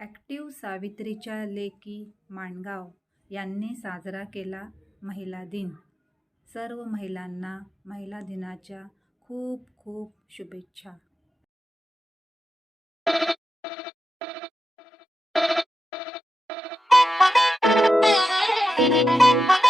Active सावित्रीच्या लेकी माणगाव यांनी साजरा केला महिला दिन सर्व महिलांना महिला दिनाच्या खूप खूप शुभेच्छा Thank you.